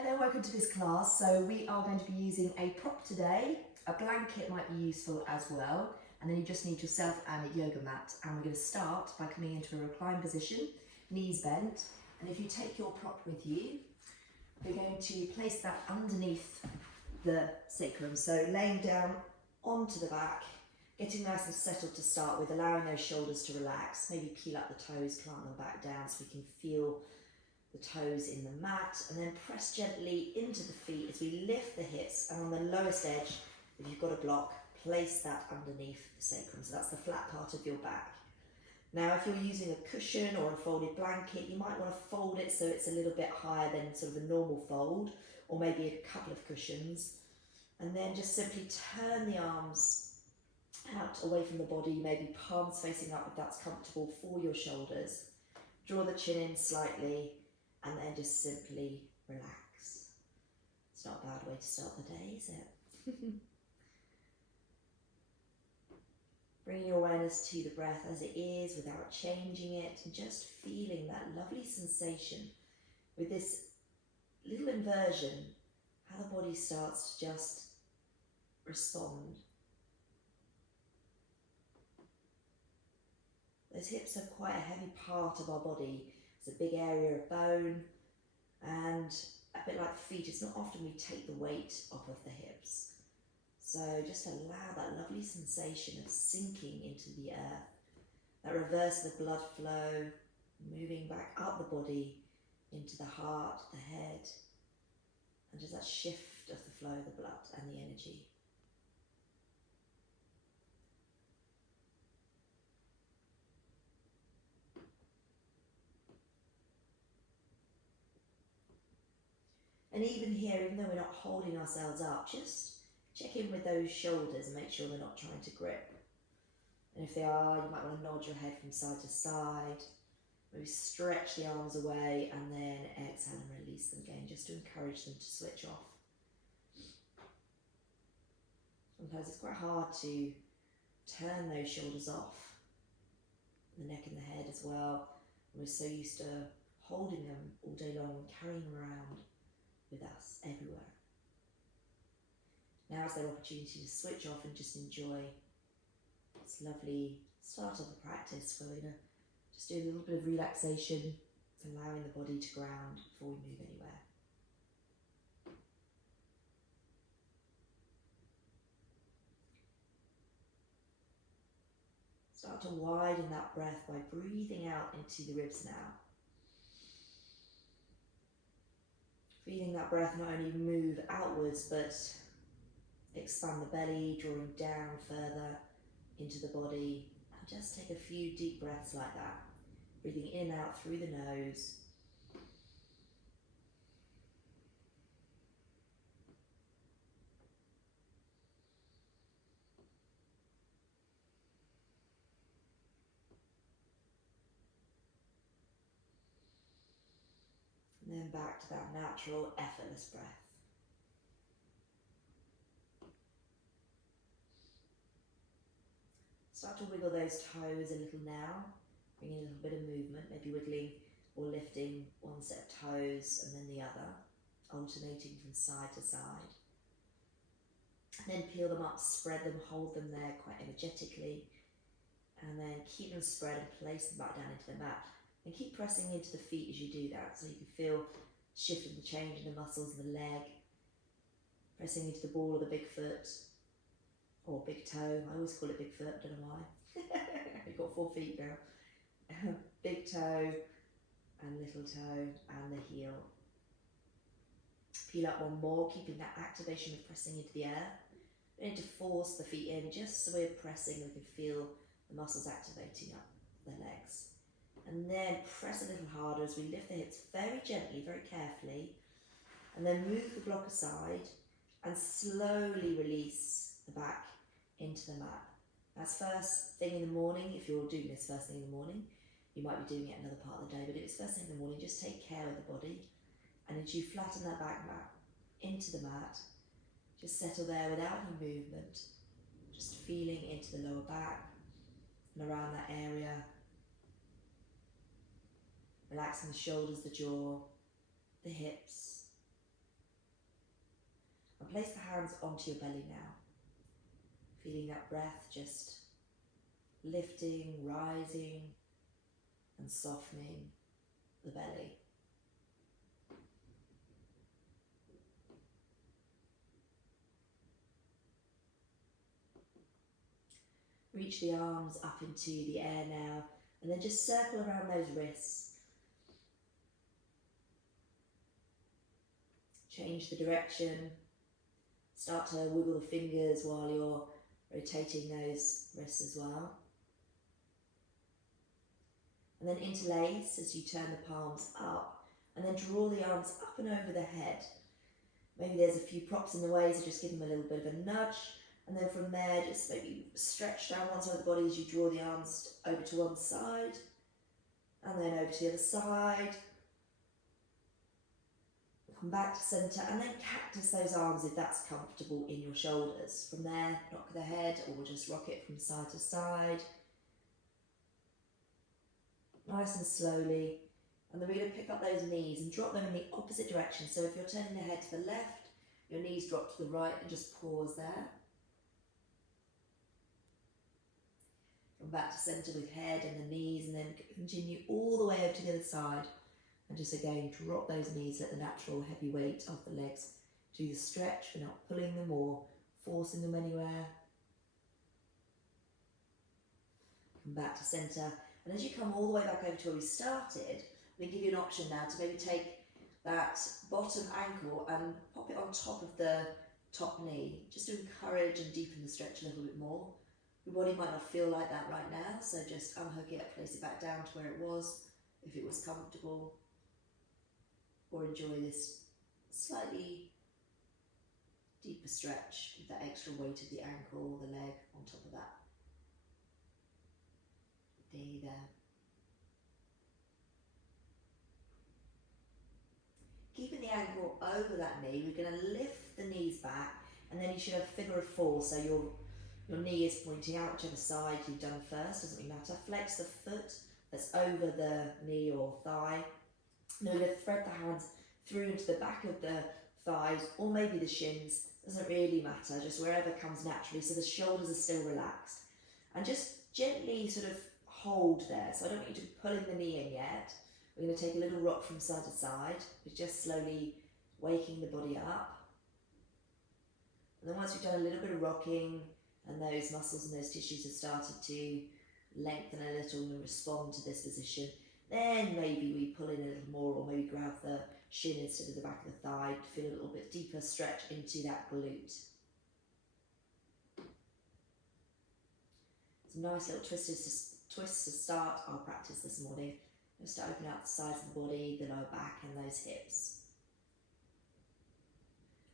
Hello, welcome to this class. So we are going to be using a prop today. A blanket might be useful as well. And then you just need yourself and a yoga mat. And we're going to start by coming into a reclined position, knees bent. And if you take your prop with you, we're going to place that underneath the sacrum. So laying down onto the back, getting nice and settled to start with, allowing those shoulders to relax. Maybe peel up the toes, plant them back down so we can feel the toes in the mat, and then press gently into the feet as we lift the hips, and on the lowest edge, if you've got a block, place that underneath the sacrum. So that's the flat part of your back. Now if you're using a cushion or a folded blanket, you might want to fold it so it's a little bit higher than sort of a normal fold, or maybe a couple of cushions, and then just simply turn the arms out away from the body, maybe palms facing up if that's comfortable for your shoulders. Draw the chin in slightly, and then just simply relax. It's not a bad way to start the day, is it? Bring your awareness to the breath as it is without changing it, and just feeling that lovely sensation with this little inversion, how the body starts to just respond. Those hips are quite a heavy part of our body. It's a big area of bone, and a bit like the feet, it's not often we take the weight off of the hips. So just allow that lovely sensation of sinking into the earth, that reverse of the blood flow, moving back up the body into the heart, the head, and just that shift of the flow of the blood and the energy. And even here, even though we're not holding ourselves up, just check in with those shoulders and make sure they're not trying to grip. And if they are, you might want to nod your head from side to side. Maybe stretch the arms away and then exhale and release them again, just to encourage them to switch off. Sometimes it's quite hard to turn those shoulders off, the neck and the head as well. We're so used to holding them all day long and carrying them around with us everywhere. Now is their opportunity to switch off and just enjoy this lovely start of the practice where we're going to just do a little bit of relaxation, allowing the body to ground before we move anywhere. Start to widen that breath by breathing out into the ribs now. Feeling that breath not only move outwards, but expand the belly, drawing down further into the body. And just take a few deep breaths like that. Breathing in, out through the nose. And then back to that natural, effortless breath. Start to wiggle those toes a little now, bring in a little bit of movement, maybe wiggling or lifting one set of toes and then the other, alternating from side to side. And then peel them up, spread them, hold them there quite energetically, and then keep them spread and place them back down into the mat. And keep pressing into the feet as you do that, so you can feel shift in the change in the muscles in the leg, pressing into the ball of the big foot, or big toe. I always call it big foot, don't know why. You've got 4 feet, girl. Big toe and little toe and the heel. Peel up one more, keeping that activation of pressing into the air. We need to force the feet in, just so we're pressing, we can feel the muscles activating up the legs. And then press a little harder as we lift the hips very gently, very carefully. And then move the block aside and slowly release the back into the mat. That's first thing in the morning. If you're doing this first thing in the morning, you might be doing it another part of the day, but if it's first thing in the morning, just take care of the body. And as you flatten that back mat into the mat, just settle there without any movement, just feeling into the lower back and around that area. Relaxing the shoulders, the jaw, the hips, And place the hands onto your belly now. Feeling that breath just lifting, rising and softening the belly. Reach the arms up into the air now, and then just circle around those wrists. Change the direction. Start to wiggle the fingers while you're rotating those wrists as well. And then interlace as you turn the palms up, and then draw the arms up and over the head. Maybe there's a few props in the way, so just give them a little bit of a nudge. And then from there, just maybe stretch down one side of the body as you draw the arms over to one side, and then over to the other side. Come back to centre, and then cactus those arms if that's comfortable in your shoulders. From there, rock the head, or just rock it from side to side. Nice and slowly. And then we're going to pick up those knees and drop them in the opposite direction. So if you're turning the head to the left, your knees drop to the right, and just pause there. Come back to centre with head and the knees, and then continue all the way over to the other side. And just again, drop those knees, let the natural heavy weight of the legs do the stretch. We're not pulling them or forcing them anywhere. Come back to centre. And as you come all the way back over to where we started, I'm going to give you an option now to maybe take that bottom ankle and pop it on top of the top knee, just to encourage and deepen the stretch a little bit more. Your body might not feel like that right now, so just unhook it, place it back down to where it was, if it was comfortable. Or enjoy this slightly deeper stretch with that extra weight of the ankle, the leg on top of that. There. Keeping the ankle over that knee, we're going to lift the knees back, and then you should have a figure of four, so your knee is pointing out whichever side you've done first, doesn't really matter. Flex the foot that's over the knee or thigh. Now we're going to thread the hands through into the back of the thighs, or maybe the shins, doesn't really matter, just wherever comes naturally, so the shoulders are still relaxed. And just gently sort of hold there, so I don't want you to be pulling the knee in yet. We're going to take a little rock from side to side, with just slowly waking the body up. And then once we've done a little bit of rocking, and those muscles and those tissues have started to lengthen a little and respond to this position, then maybe we pull in a little more, or maybe grab the shin instead of the back of the thigh to feel a little bit deeper stretch into that glute. Some nice little twists to start our practice this morning. Just to open out the sides of the body, the lower back and those hips.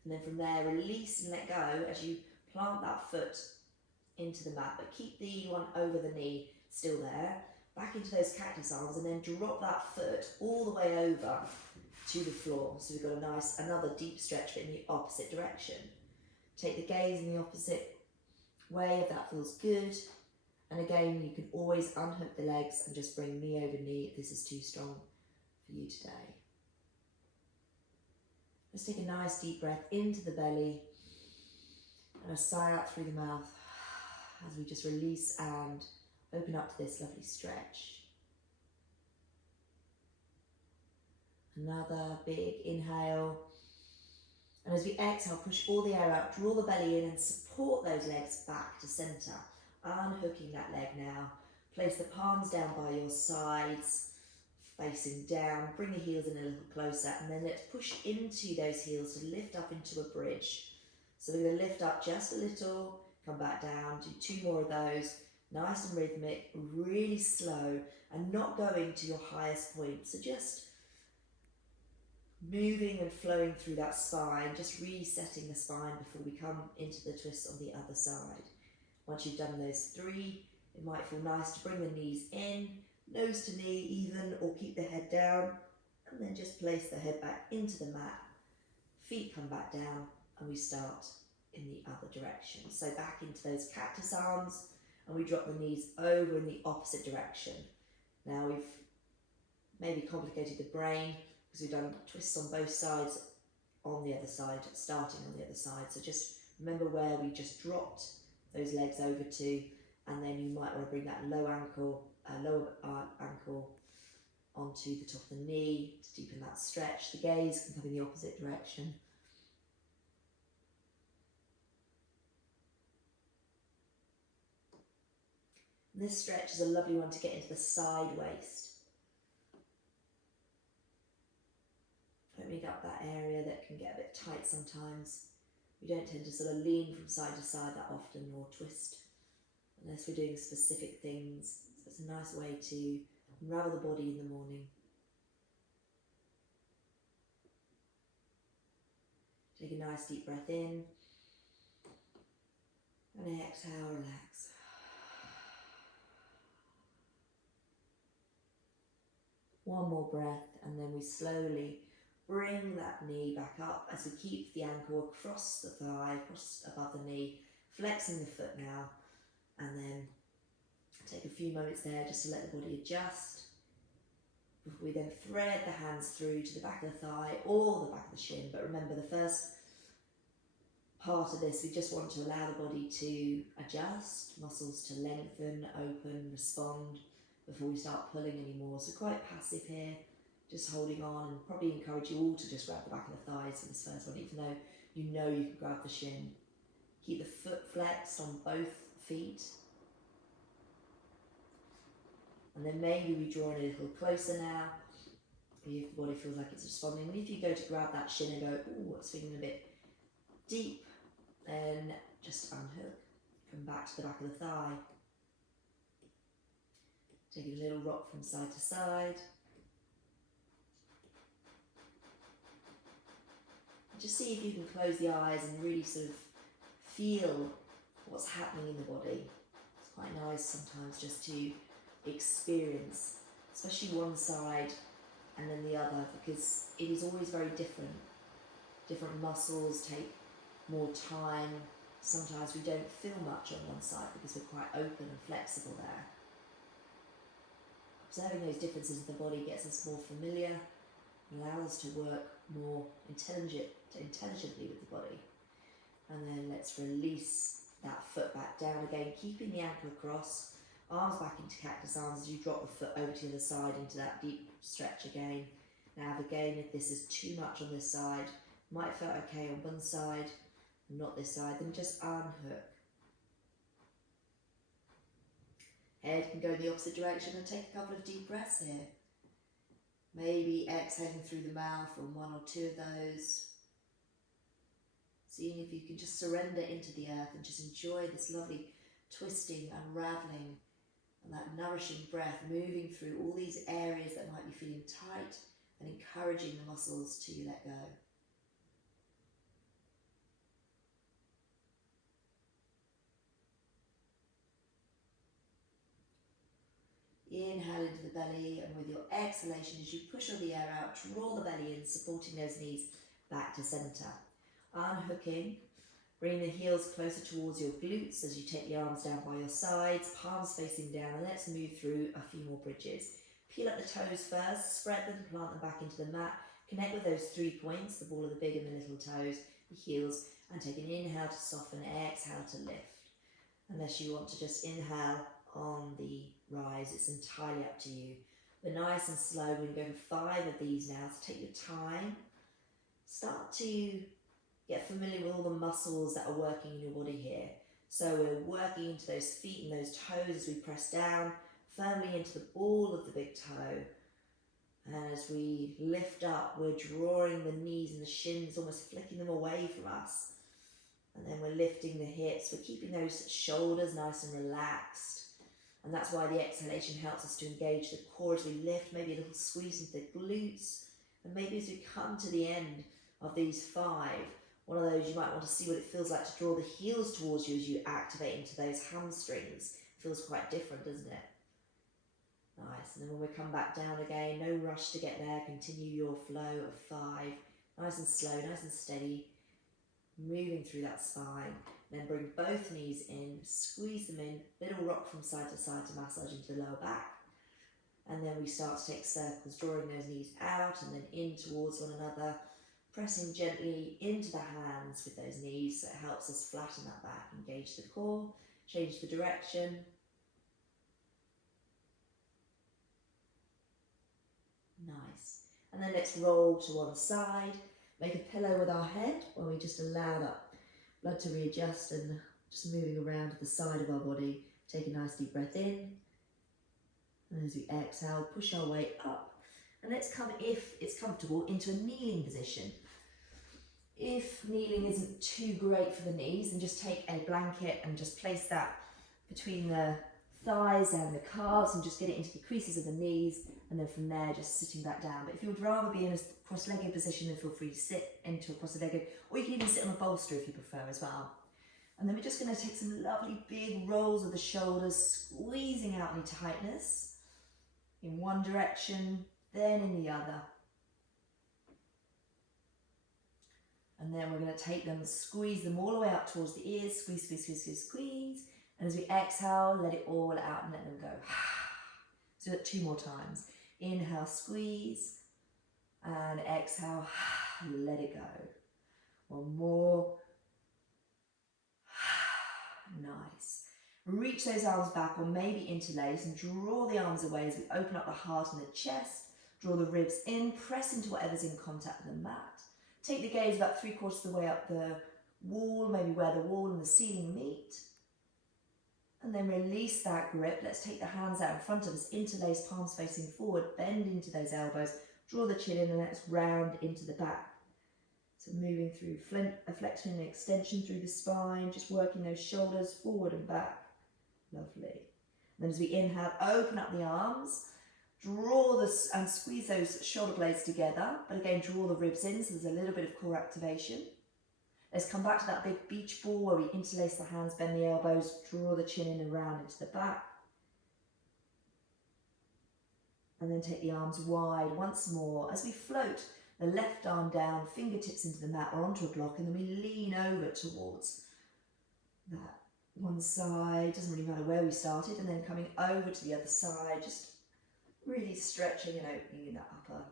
And then from there, release and let go as you plant that foot into the mat, but keep the one over the knee still there. Back into those cactus arms, and then drop that foot all the way over to the floor. So we've got a nice, another deep stretch, but in the opposite direction. Take the gaze in the opposite way if that feels good. And again, you can always unhook the legs and just bring knee over knee if this is too strong for you today. Let's take a nice deep breath into the belly and a sigh out through the mouth as we just release and open up to this lovely stretch. Another big inhale. And as we exhale, push all the air out, draw the belly in and support those legs back to centre. Unhooking that leg now. Place the palms down by your sides, facing down. Bring the heels in a little closer, and then let's push into those heels to lift up into a bridge. So we're going to lift up just a little, come back down, do 2 more of those. Nice and rhythmic, really slow, and not going to your highest point. So just moving and flowing through that spine, just resetting the spine before we come into the twist on the other side. Once you've done those 3, it might feel nice to bring the knees in, nose to knee even, or keep the head down, and then just place the head back into the mat. Feet come back down, and we start in the other direction. So back into those cactus arms, and we drop the knees over in the opposite direction. Now we've maybe complicated the brain because we've done twists on both sides on the other side, starting on the other side. So just remember where we just dropped those legs over to, and then you might want to bring that lower ankle onto the top of the knee to deepen that stretch. The gaze can come in the opposite direction. And this stretch is a lovely one to get into the side waist. Opening up that area that can get a bit tight sometimes. We don't tend to sort of lean from side to side that often or twist unless we're doing specific things. So it's a nice way to unravel the body in the morning. Take a nice deep breath in and exhale, relax. One more breath, and then we slowly bring that knee back up as we keep the ankle across the thigh, across above the knee, flexing the foot now, and then take a few moments there just to let the body adjust. Before we then thread the hands through to the back of the thigh or the back of the shin. But remember, the first part of this, we just want to allow the body to adjust, muscles to lengthen, open, respond before we start pulling anymore. So quite passive here, just holding on, and probably encourage you all to just grab the back of the thighs for this first one, even though you know you can grab the shin. Keep the foot flexed on both feet. And then maybe we draw in a little closer now, if the body feels like it's responding. And if you go to grab that shin and go, ooh, it's feeling a bit deep, then just unhook. Come back to the back of the thigh. Take a little rock from side to side. Just see if you can close the eyes and really sort of feel what's happening in the body. It's quite nice sometimes just to experience, especially one side and then the other, because it is always very different. Different muscles take more time. Sometimes we don't feel much on one side because we're quite open and flexible there. Observing those differences in the body gets us more familiar, allows us to work more intelligently with the body. And then let's release that foot back down again, keeping the ankle across, arms back into cactus arms as you drop the foot over to the other side into that deep stretch again. Now again, if this is too much on this side, might feel okay on one side, not this side, then just unhook. Head can go in the opposite direction and take a couple of deep breaths here. Maybe exhaling through the mouth on one or two of those. Seeing if you can just surrender into the earth and just enjoy this lovely twisting, unraveling, and that nourishing breath moving through all these areas that might be feeling tight and encouraging the muscles to let go. Inhale into the belly, and with your exhalation, as you push all the air out, draw the belly in, supporting those knees back to centre. Unhooking, bring the heels closer towards your glutes as you take the arms down by your sides, palms facing down, and let's move through a few more bridges. Peel up the toes first, spread them, plant them back into the mat, connect with those 3 points, the ball of the big and the little toes, the heels, and take an inhale to soften, exhale to lift. Unless you want to just inhale on the rise, it's entirely up to you. But nice and slow, we're going to go for 5 of these now, so take your time. Start to get familiar with all the muscles that are working in your body here. So we're working into those feet and those toes as we press down firmly into the ball of the big toe. And as we lift up, we're drawing the knees and the shins, almost flicking them away from us. And then we're lifting the hips. We're keeping those shoulders nice and relaxed. And that's why the exhalation helps us to engage the core as we lift, maybe a little squeeze into the glutes. And maybe as we come to the end of these 5, one of those you might want to see what it feels like to draw the heels towards you as you activate into those hamstrings. It feels quite different, doesn't it? Nice. And then when we come back down again, no rush to get there. Continue your flow of 5. Nice and slow, nice and steady. Moving through that spine. Then bring both knees in, squeeze them in, little rock from side to massage into the lower back. And then we start to take circles, drawing those knees out and then in towards one another. Pressing gently into the hands with those knees, so it helps us flatten that back, engage the core, change the direction. Nice. And then let's roll to one side, make a pillow with our head where we just allow that blood to readjust and just moving around to the side of our body. Take a nice deep breath in. And as we exhale, push our way up. And let's come, if it's comfortable, into a kneeling position. If kneeling isn't too great for the knees, then just take a blanket and just place that between the thighs and the calves and just get it into the creases of the knees, and then from there just sitting back down. But if you would rather be in a cross-legged position, then feel free to sit into a cross-legged, or you can even sit on a bolster if you prefer as well. And then we're just going to take some lovely big rolls of the shoulders, squeezing out any tightness in one direction, then in the other. And then we're going to take them, squeeze them all the way up towards the ears, squeeze, squeeze, squeeze, squeeze, squeeze. And as we exhale, let it all out and let them go. So do that 2 more times. Inhale, squeeze, and exhale, let it go. 1 more. Nice. Reach those arms back or maybe interlace and draw the arms away as we open up the heart and the chest. Draw the ribs in, press into whatever's in contact with the mat. Take the gaze about 3/4 of the way up the wall, maybe where the wall and the ceiling meet. And then release that grip. Let's take the hands out in front of us, interlace, palms facing forward, bend into those elbows, draw the chin in, and let's round into the back. So moving through a flexion and extension through the spine, just working those shoulders forward and back. Lovely. And then as we inhale, open up the arms, draw this and squeeze those shoulder blades together, but again, draw the ribs in, so there's a little bit of core activation. Let's come back to that big beach ball where we interlace the hands, bend the elbows, draw the chin in and round into the back. And then take the arms wide once more as we float the left arm down, fingertips into the mat or onto a block, and then we lean over towards that one side. Doesn't really matter where we started, and then coming over to the other side, just really stretching and opening in that upper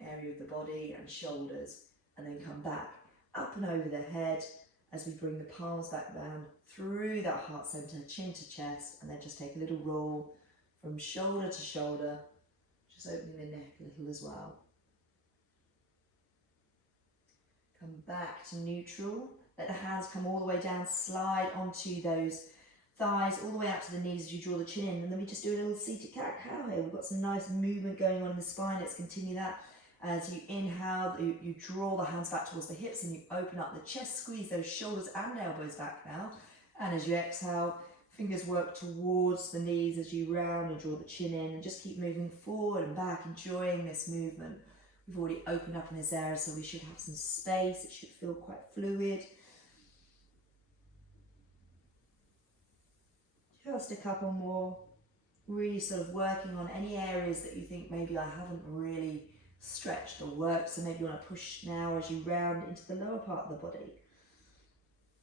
area of the body and shoulders, and then come back up and over the head as we bring the palms back down through that heart center, chin to chest, and then just take a little roll from shoulder to shoulder, just opening the neck a little as well. Come back to neutral. Let the hands come all the way down, slide onto those thighs, all the way out to the knees as you draw the chin in, and then we just do a little seated cat-cow here. We've got some nice movement going on in the spine. Let's continue that. As you inhale, you draw the hands back towards the hips and you open up the chest, squeeze those shoulders and elbows back now. And as you exhale, fingers work towards the knees as you round and draw the chin in, and just keep moving forward and back, enjoying this movement. We've already opened up in this area, so we should have some space. It should feel quite fluid. Just a couple more. Really sort of working on any areas that you think maybe I haven't really stretched or worked, so maybe you want to push now as you round into the lower part of the body.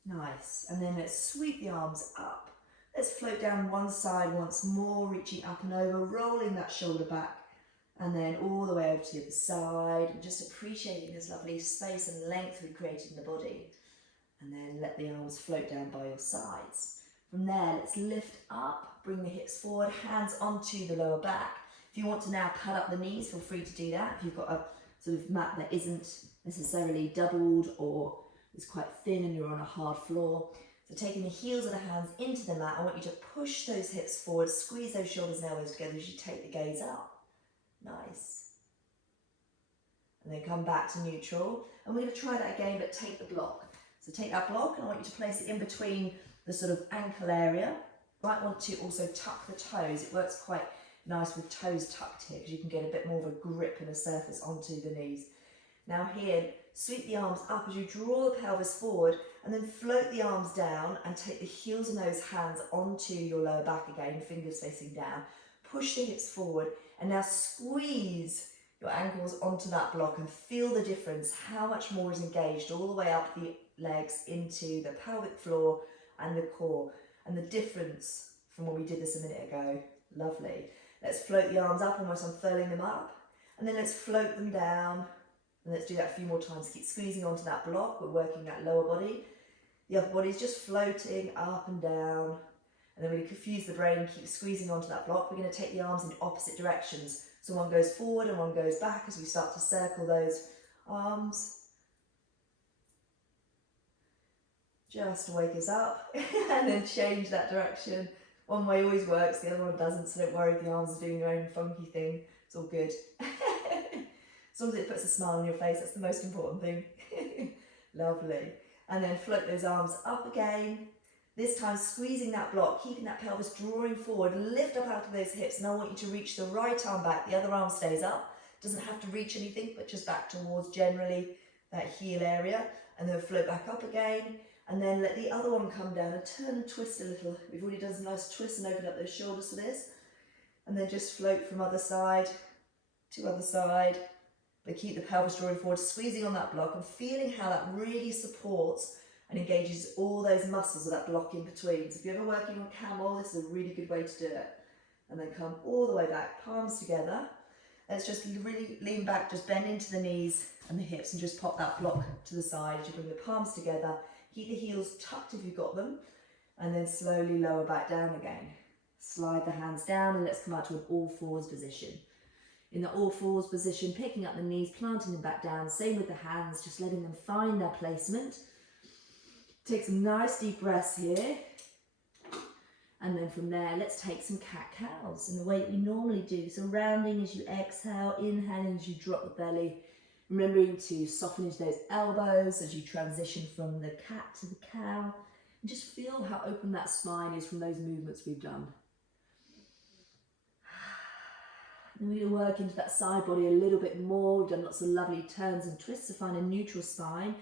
Nice. And then let's sweep the arms up. Let's float down one side once more, reaching up and over, rolling that shoulder back, and then all the way over to the other side, and just appreciating this lovely space and length we created in the body. And then let the arms float down by your sides. From there, let's lift up, bring the hips forward, hands onto the lower back. If you want to now cut up the knees, feel free to do that. If you've got a sort of mat that isn't necessarily doubled or is quite thin and you're on a hard floor. So taking the heels of the hands into the mat, I want you to push those hips forward, squeeze those shoulders and elbows together as you take the gaze up. Nice. And then come back to neutral. And we're going to try that again, but take the block. So take that block and I want you to place it in between the sort of ankle area. You might want to also tuck the toes. It works quite nice with toes tucked here because you can get a bit more of a grip and a surface onto the knees. Now here, sweep the arms up as you draw the pelvis forward, and then float the arms down and take the heels of those hands onto your lower back again, fingers facing down. Push the hips forward and now squeeze your ankles onto that block and feel the difference, how much more is engaged all the way up the legs into the pelvic floor and the core, and the difference from when we did this a minute ago. Lovely. Let's float the arms up, almost unfurling them up, and then let's float them down And let's do that a few more times. Keep squeezing onto that block. We're working that lower body. The upper body is just floating up and down. And then we confuse the brain, keep squeezing onto that block. We're going to take the arms in opposite directions. So one goes forward and one goes back as we start to circle those arms. Just to wake us up and then change that direction. One way always works, the other one doesn't, so don't worry if the arms are doing their own funky thing. It's all good. As long as it puts a smile on your face, that's the most important thing. Lovely. And then float those arms up again. This time squeezing that block, keeping that pelvis drawing forward, lift up out of those hips, and I want you to reach the right arm back, the other arm stays up. Doesn't have to reach anything, but just back towards generally that heel area, and then float back up again, and then let the other one come down and turn and twist a little. We've already done some nice twists and opened up those shoulders for this, and then just float from other side to other side, but keep the pelvis drawing forward, squeezing on that block and feeling how that really supports and engages all those muscles of that block in between. So if you're ever working on camel, this is a really good way to do it. And then come all the way back, palms together. Let's just really lean back, just bend into the knees and the hips and just pop that block to the side as you bring the palms together. Keep the heels tucked if you've got them, and then slowly lower back down again. Slide the hands down and let's come out to an all fours position. In the all fours position, picking up the knees, planting them back down. Same with the hands, just letting them find their placement. Take some nice deep breaths here. And then from there, let's take some cat-cows in the way that we normally do. So rounding as you exhale, inhaling as you drop the belly. Remembering to soften into those elbows as you transition from the cat to the cow. And just feel how open that spine is from those movements we've done. And we're going to work into that side body a little bit more. We've done lots of lovely turns and twists to find a neutral spine.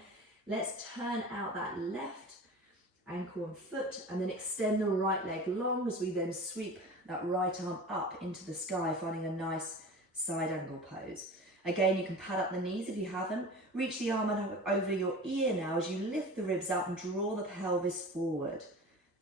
Let's turn out that left ankle and foot and then extend the right leg long as we then sweep that right arm up into the sky, finding a nice side angle pose. Again, you can pad up the knees if you haven't. Reach the arm over your ear now as you lift the ribs up and draw the pelvis forward.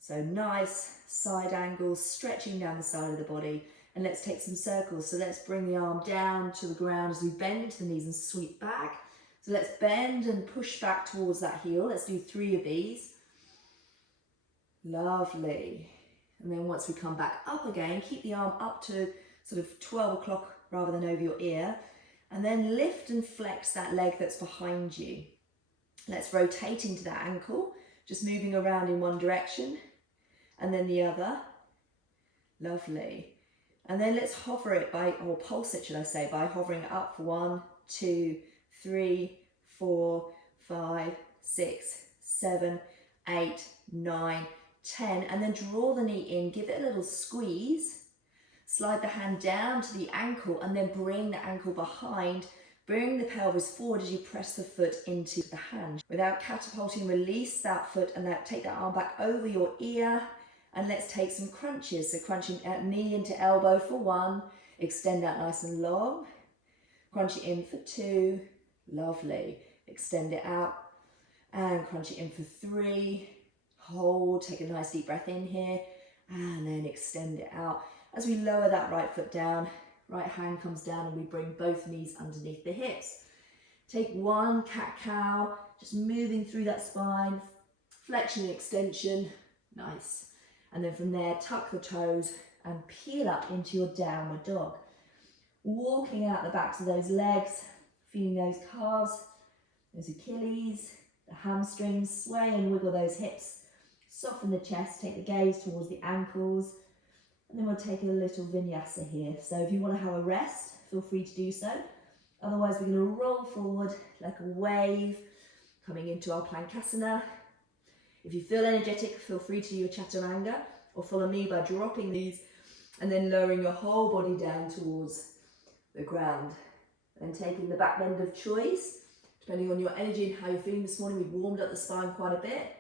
So nice side angles, stretching down the side of the body. And let's take some circles. So let's bring the arm down to the ground as we bend into the knees and sweep back. So let's bend and push back towards that heel. Let's do 3 of these. Lovely. And then once we come back up again, keep the arm up to sort of 12 o'clock rather than over your ear. And then lift and flex that leg that's behind you. Let's rotate into that ankle, just moving around in one direction and then the other. Lovely. And then let's hover it or pulse it, should I say, by hovering it up for 1, 2, 3, 4, 5, 6, 7, 8, 9, 10. And then draw the knee in, give it a little squeeze. Slide the hand down to the ankle and then bring the ankle behind. Bring the pelvis forward as you press the foot into the hand. Without catapulting, release that foot and take that arm back over your ear. And let's take some crunches. So crunching knee into elbow for 1. Extend out nice and long. Crunch it in for 2. Lovely. Extend it out. And crunch it in for 3. Hold. Take a nice deep breath in here. And then extend it out. As we lower that right foot down, right hand comes down and we bring both knees underneath the hips. Take 1 cat-cow, just moving through that spine, flexion and extension, nice. And then from there, tuck the toes and peel up into your downward dog. Walking out the backs of those legs, feeling those calves, those Achilles, the hamstrings, sway and wiggle those hips. Soften the chest, take the gaze towards the ankles. And then we'll take a little vinyasa here. So if you want to have a rest, feel free to do so. Otherwise, we're going to roll forward like a wave, coming into our Plankasana. If you feel energetic, feel free to do your chaturanga or follow me by dropping these and then lowering your whole body down towards the ground. And taking the back bend of choice, depending on your energy and how you're feeling this morning. We've warmed up the spine quite a bit.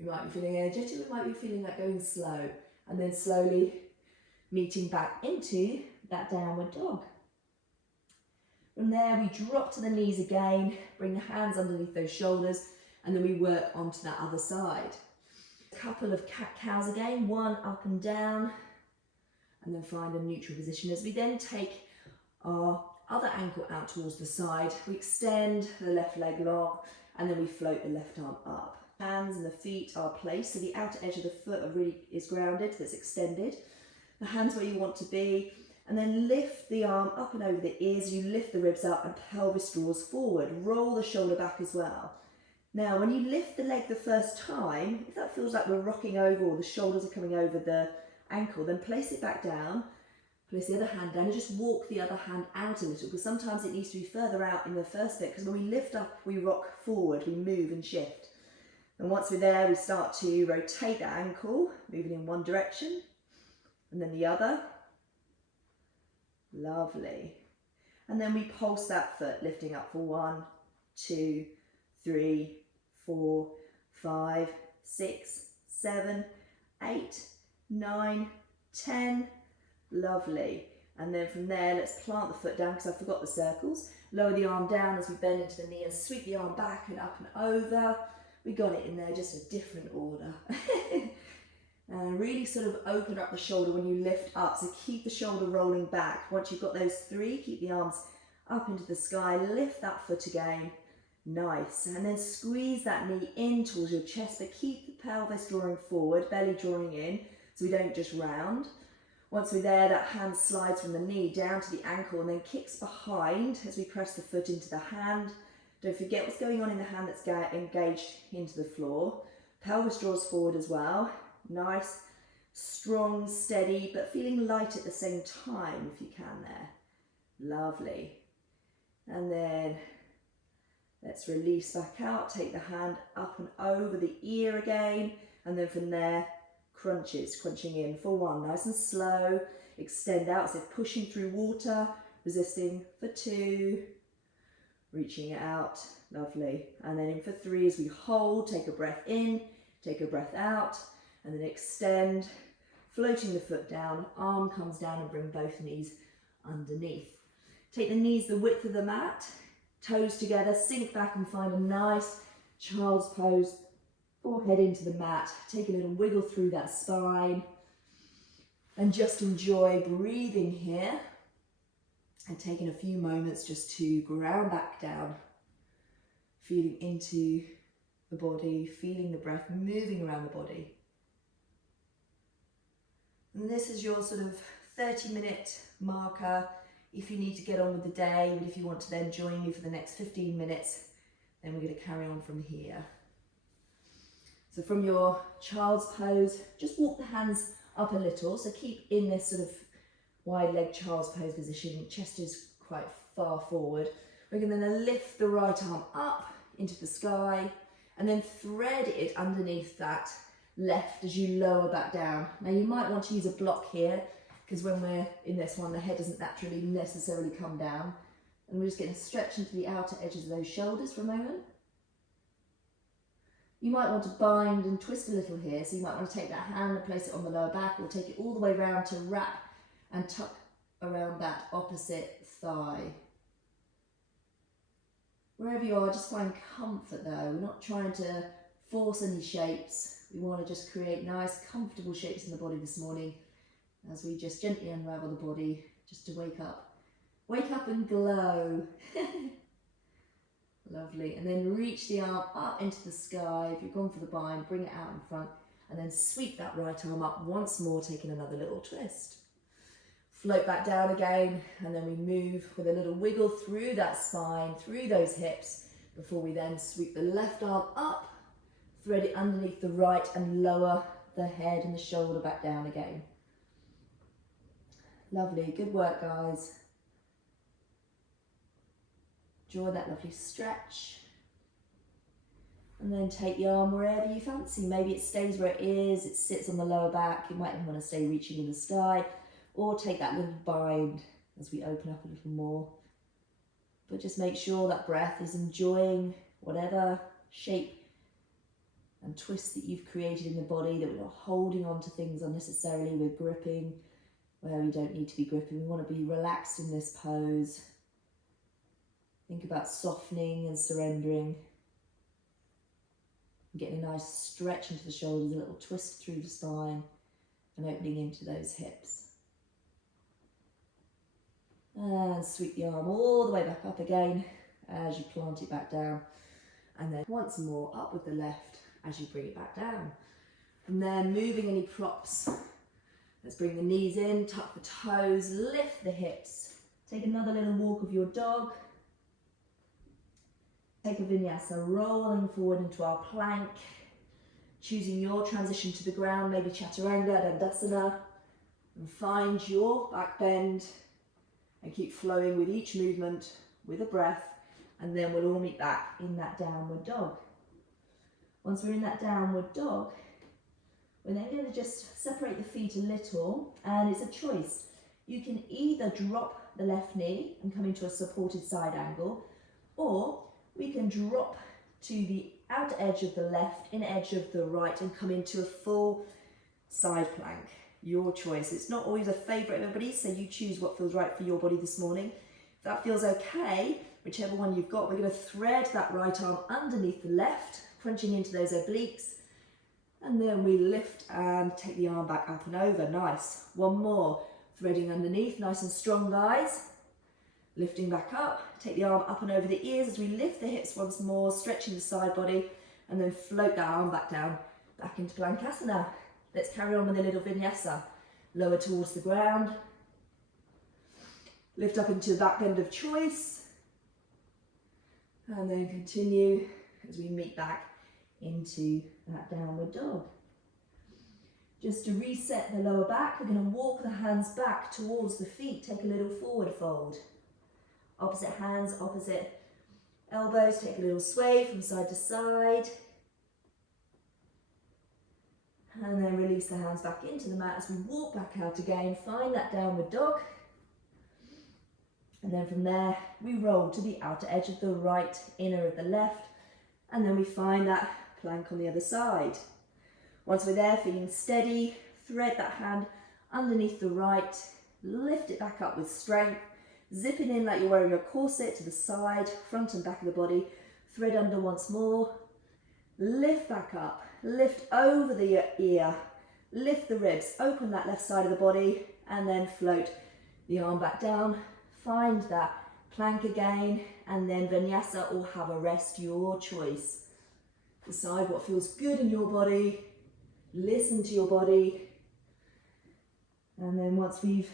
We might be feeling energetic, we might be feeling like going slow. And then slowly meeting back into that downward dog. From there, we drop to the knees again, bring the hands underneath those shoulders, and then we work onto that other side. A couple of cat-cows again, 1 up and down, and then find a neutral position as we then take our other ankle out towards the side. We extend the left leg long, and then we float the left arm up. Hands and the feet are placed, so the outer edge of the foot is grounded, that's extended. The hands where you want to be, and then lift the arm up and over the ears. You lift the ribs up and pelvis draws forward. Roll the shoulder back as well. Now, when you lift the leg the first time, if that feels like we're rocking over or the shoulders are coming over the ankle, then place it back down, place the other hand down, and just walk the other hand out a little, because sometimes it needs to be further out in the first bit, because when we lift up, we rock forward, we move and shift. And once we're there, we start to rotate the ankle, moving in one direction, and then the other. Lovely. And then we pulse that foot, lifting up for 1, 2, 3, 4, 5, 6, 7, 8, 9, 10. Lovely. And then from there, let's plant the foot down, because I forgot the circles. Lower the arm down as we bend into the knee and sweep the arm back and up and over. We got it in there, just a different order. And really sort of open up the shoulder when you lift up. So keep the shoulder rolling back. Once you've got those 3, keep the arms up into the sky. Lift that foot again. Nice. And then squeeze that knee in towards your chest, but keep the pelvis drawing forward, belly drawing in, so we don't just round. Once we're there, that hand slides from the knee down to the ankle and then kicks behind as we press the foot into the hand. Don't forget what's going on in the hand that's engaged into the floor. Pelvis draws forward as well. Nice, strong, steady, but feeling light at the same time if you can there. Lovely. And then let's release back out. Take the hand up and over the ear again. And then from there, crunches, crunching in for 1. Nice and slow. Extend out as if pushing through water. Resisting for 2. Reaching it out. Lovely. And then in for 3 as we hold. Take a breath in. Take a breath out. And then extend, floating the foot down, arm comes down and bring both knees underneath. Take the knees the width of the mat, toes together, sink back and find a nice child's pose, forehead into the mat. Take a little wiggle through that spine and just enjoy breathing here and taking a few moments just to ground back down, feeling into the body, feeling the breath moving around the body. And this is your sort of 30-minute marker if you need to get on with the day, but if you want to then join me for the next 15 minutes, then we're going to carry on from here. So from your child's pose, just walk the hands up a little. So keep in this sort of wide leg child's pose position. Chest is quite far forward. We're going to then lift the right arm up into the sky and then thread it underneath that left as you lower back down. Now you might want to use a block here, because when we're in this one, the head doesn't naturally necessarily come down. And we're just going to stretch into the outer edges of those shoulders for a moment. You might want to bind and twist a little here, so you might want to take that hand and place it on the lower back, or take it all the way around to wrap and tuck around that opposite thigh. Wherever you are, just find comfort though. We're not trying to force any shapes. We want to just create nice, comfortable shapes in the body this morning as we just gently unravel the body, just to wake up. Wake up and glow. Lovely. And then reach the arm up into the sky. If you've gone for the bind, bring it out in front, and then sweep that right arm up once more, taking another little twist. Float back down again, and then we move with a little wiggle through that spine, through those hips, before we then sweep the left arm up, thread it underneath the right, and lower the head and the shoulder back down again. Lovely, good work guys. Enjoy that lovely stretch. And then take the arm wherever you fancy. Maybe it stays where it is, it sits on the lower back. You might even want to stay reaching in the sky, or take that little bind as we open up a little more. But just make sure that breath is enjoying whatever shape and twist that you've created in the body, that we're not holding on to things unnecessarily, we're gripping where we don't need to be gripping. We want to be relaxed in this pose. Think about softening and surrendering. Getting a nice stretch into the shoulders, a little twist through the spine, and opening into those hips. And sweep the arm all the way back up again as you plant it back down. And then once more up with the left as you bring it back down. From there, moving any props. Let's bring the knees in, tuck the toes, lift the hips. Take another little walk of your dog. Take a vinyasa, rolling forward into our plank. Choosing your transition to the ground, maybe chaturanga, dandasana. And find your back bend. And keep flowing with each movement, with a breath. And then we'll all meet back in that downward dog. Once we're in that downward dog, we're then going to just separate the feet a little, and it's a choice. You can either drop the left knee and come into a supported side angle, or we can drop to the outer edge of the left, inner edge of the right, and come into a full side plank. Your choice. It's not always a favourite of everybody, so you choose what feels right for your body this morning. If that feels okay, whichever one you've got, we're going to thread that right arm underneath the left, crunching into those obliques. And then we lift and take the arm back up and over. Nice. One more. Threading underneath. Nice and strong, guys. Lifting back up. Take the arm up and over the ears as we lift the hips once more, stretching the side body, and then float that arm back down, back into Plankasana. Let's carry on with a little vinyasa. Lower towards the ground. Lift up into the back bend of choice. And then continue as we meet back into that downward dog. Just to reset the lower back, we're going to walk the hands back towards the feet. Take a little forward fold. Opposite hands, opposite elbows. Take a little sway from side to side. And then release the hands back into the mat as we walk back out again. Find that downward dog. And then from there, we roll to the outer edge of the right, inner of the left. And then we find that plank on the other side. Once we're there, feeling steady, thread that hand underneath the right, lift it back up with strength, zipping in like you're wearing a corset to the side, front and back of the body, thread under once more, lift back up, lift over the ear, lift the ribs, open that left side of the body, and then float the arm back down, find that plank again, and then vinyasa or have a rest, your choice. Decide what feels good in your body, listen to your body, and then once if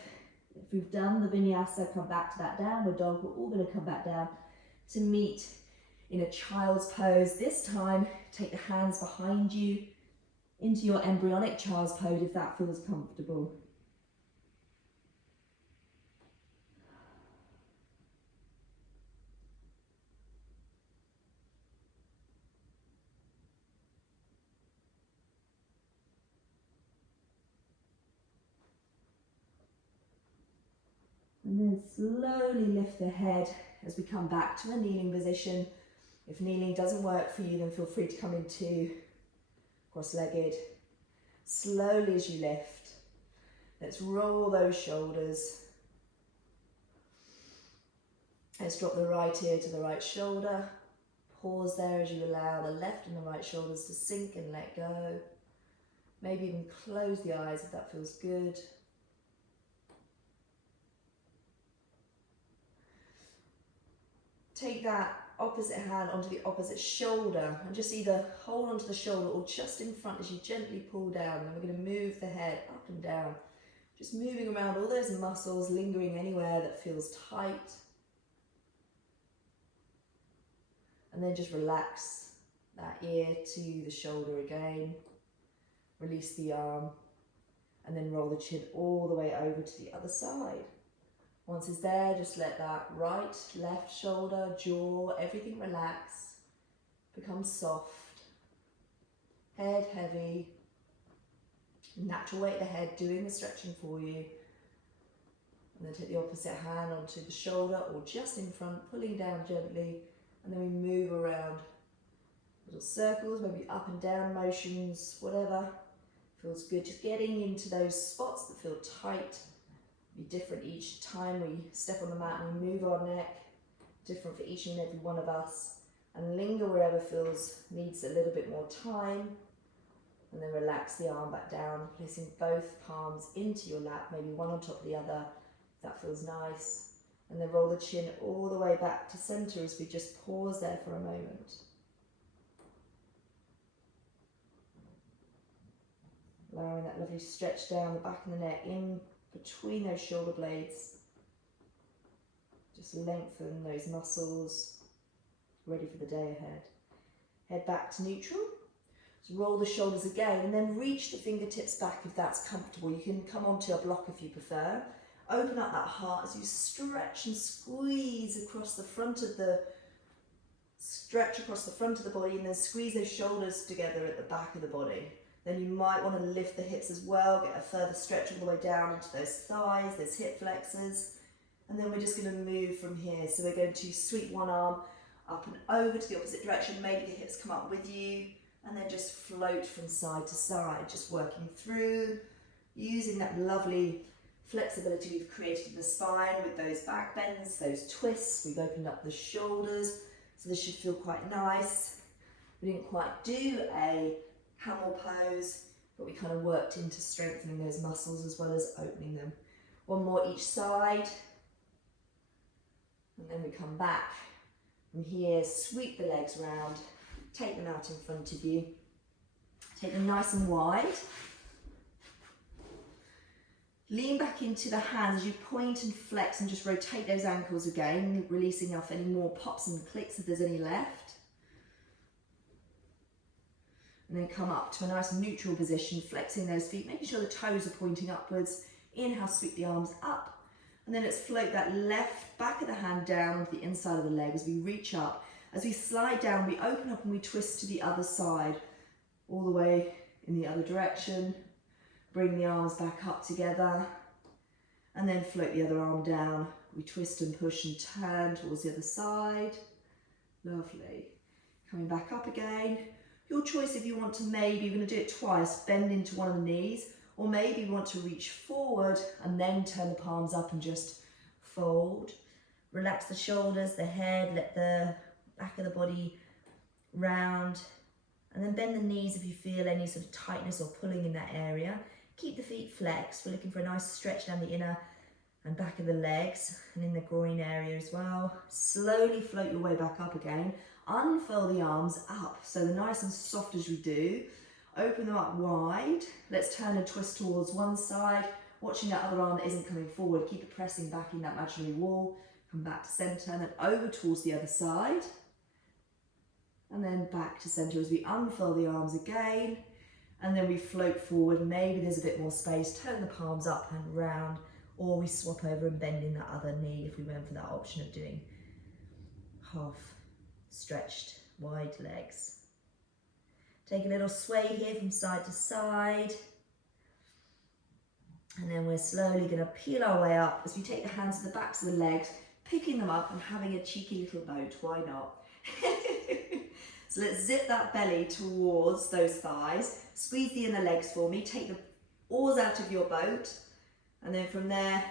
we've done the vinyasa, come back to that downward dog. We're all going to come back down to meet in a child's pose. This time, take the hands behind you into your embryonic child's pose if that feels comfortable. And then slowly lift the head as we come back to a kneeling position. If kneeling doesn't work for you, then feel free to come into cross-legged. Slowly as you lift, let's roll those shoulders. Let's drop the right ear to the right shoulder. Pause there as you allow the left and the right shoulders to sink and let go. Maybe even close the eyes if that feels good. Take that opposite hand onto the opposite shoulder and just either hold onto the shoulder or just in front as you gently pull down. And we're going to move the head up and down, just moving around all those muscles, lingering anywhere that feels tight. And then just relax that ear to the shoulder again. Release the arm and then roll the chin all the way over to the other side. Once it's there, just let that right, left shoulder, jaw, everything relax, become soft, head heavy, natural weight of the head doing the stretching for you. And then take the opposite hand onto the shoulder or just in front, pulling down gently, and then we move around. Little circles, maybe up and down motions, whatever feels good. Just getting into those spots that feel tight. Be different each time we step on the mat and we move our neck, different for each and every one of us, and linger wherever needs a little bit more time, and then relax the arm back down, placing both palms into your lap, maybe one on top of the other, if that feels nice. And then roll the chin all the way back to center as we just pause there for a moment. Allowing that lovely stretch down the back of the neck, in between those shoulder blades. Just lengthen those muscles, ready for the day ahead. Head back to neutral. So roll the shoulders again and then reach the fingertips back if that's comfortable. You can come onto a block if you prefer. Open up that heart as you stretch and squeeze across the front of the body, and then squeeze those shoulders together at the back of the body. Then you might want to lift the hips as well, get a further stretch all the way down into those thighs, those hip flexors. And then we're just going to move from here. So we're going to sweep one arm up and over to the opposite direction. Maybe the hips come up with you, and then just float from side to side, just working through, using that lovely flexibility we've created in the spine with those back bends, those twists. We've opened up the shoulders, so this should feel quite nice. We didn't quite do a camel pose, but we kind of worked into strengthening those muscles as well as opening them. One more each side. And then we come back from here, sweep the legs round, take them out in front of you. Take them nice and wide. Lean back into the hands as you point and flex, and just rotate those ankles again, releasing off any more pops and clicks if there's any left. And then come up to a nice neutral position, flexing those feet, making sure the toes are pointing upwards. Inhale, sweep the arms up. And then let's float that left back of the hand down to the inside of the leg as we reach up. As we slide down, we open up and we twist to the other side, all the way in the other direction. Bring the arms back up together, and then float the other arm down. We twist and push and turn towards the other side. Lovely. Coming back up again. Your choice if you want to, maybe you're going to do it twice, bend into one of the knees, or maybe you want to reach forward and then turn the palms up and just fold. Relax the shoulders, the head, let the back of the body round, and then bend the knees if you feel any sort of tightness or pulling in that area. Keep the feet flexed. We're looking for a nice stretch down the inner and back of the legs and in the groin area as well. Slowly float your way back up again. Unfurl the arms up, so they're nice and soft as we do. Open them up wide. Let's turn and twist towards one side, watching that other arm that isn't coming forward. Keep it pressing back in that imaginary wall. Come back to center and then over towards the other side. And then back to center as we unfurl the arms again. And then we float forward. Maybe there's a bit more space. Turn the palms up and round, or we swap over and bend in that other knee if we went for that option of doing half stretched wide legs. Take a little sway here from side to side. And then we're slowly going to peel our way up as we take the hands to the backs of the legs, picking them up and having a cheeky little boat. Why not? So let's zip that belly towards those thighs. Squeeze the inner legs for me. Take the oars out of your boat. And then from there,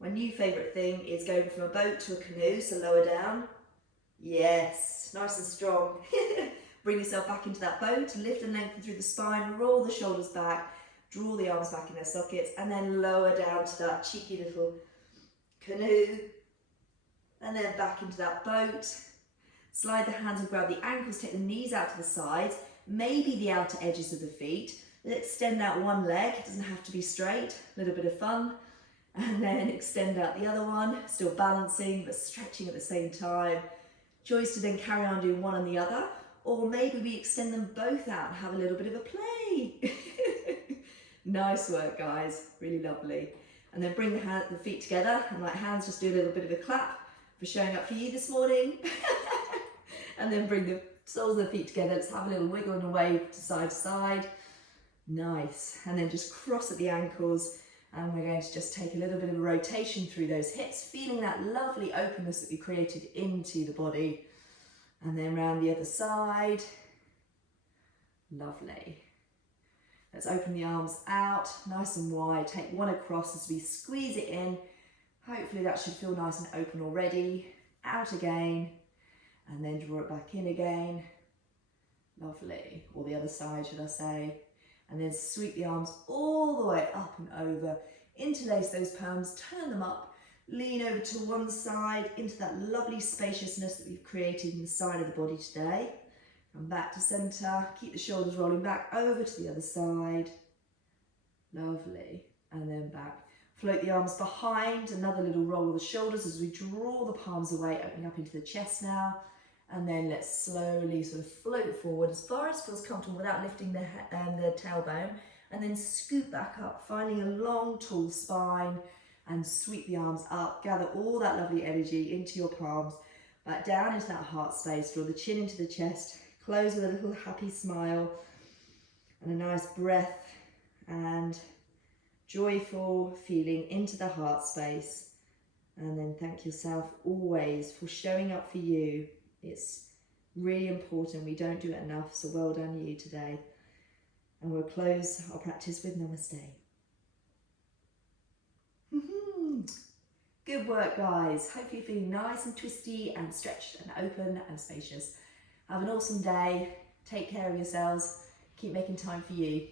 my new favourite thing is going from a boat to a canoe, so lower down. Yes, nice and strong. Bring yourself back into that boat, lift and lengthen through the spine, roll the shoulders back, draw the arms back in their sockets, and then lower down to that cheeky little canoe. And then back into that boat. Slide the hands and grab the ankles, take the knees out to the sides, maybe the outer edges of the feet. Let's extend out one leg, it doesn't have to be straight, a little bit of fun. And then extend out the other one, still balancing but stretching at the same time. Choice to then carry on doing one and the other, or maybe we extend them both out and have a little bit of a play. Nice work, guys, really lovely. And then bring the feet together, and like hands, just do a little bit of a clap for showing up for you this morning. And then bring the soles of the feet together. Let's have a little wiggle and a wave to side. Nice. And then just cross at the ankles. And we're going to just take a little bit of a rotation through those hips, feeling that lovely openness that we created into the body. And then round the other side. Lovely. Let's open the arms out, nice and wide. Take one across as we squeeze it in. Hopefully that should feel nice and open already. Out again. And then draw it back in again. Lovely. Or the other side, should I say. And then sweep the arms all the way up and over. Interlace those palms, turn them up. lean over to one side into that lovely spaciousness that we've created in the side of the body today. Come back to center, keep the shoulders rolling back over to the other side. Lovely, and then back. Float the arms behind, another little roll of the shoulders as we draw the palms away, opening up into the chest now. And then let's slowly sort of float forward as far as feels comfortable without lifting the tailbone. And then scoot back up, finding a long, tall spine, and sweep the arms up. Gather all that lovely energy into your palms, back down into that heart space. Draw the chin into the chest. Close with a little happy smile and a nice breath and joyful feeling into the heart space. And then thank yourself always for showing up for you. It's really important. We don't do it enough, so well done you today. And we'll close our practice with namaste. Good work, guys. Hope you're feeling nice and twisty and stretched and open and spacious. Have an awesome day. Take care of yourselves. Keep making time for you.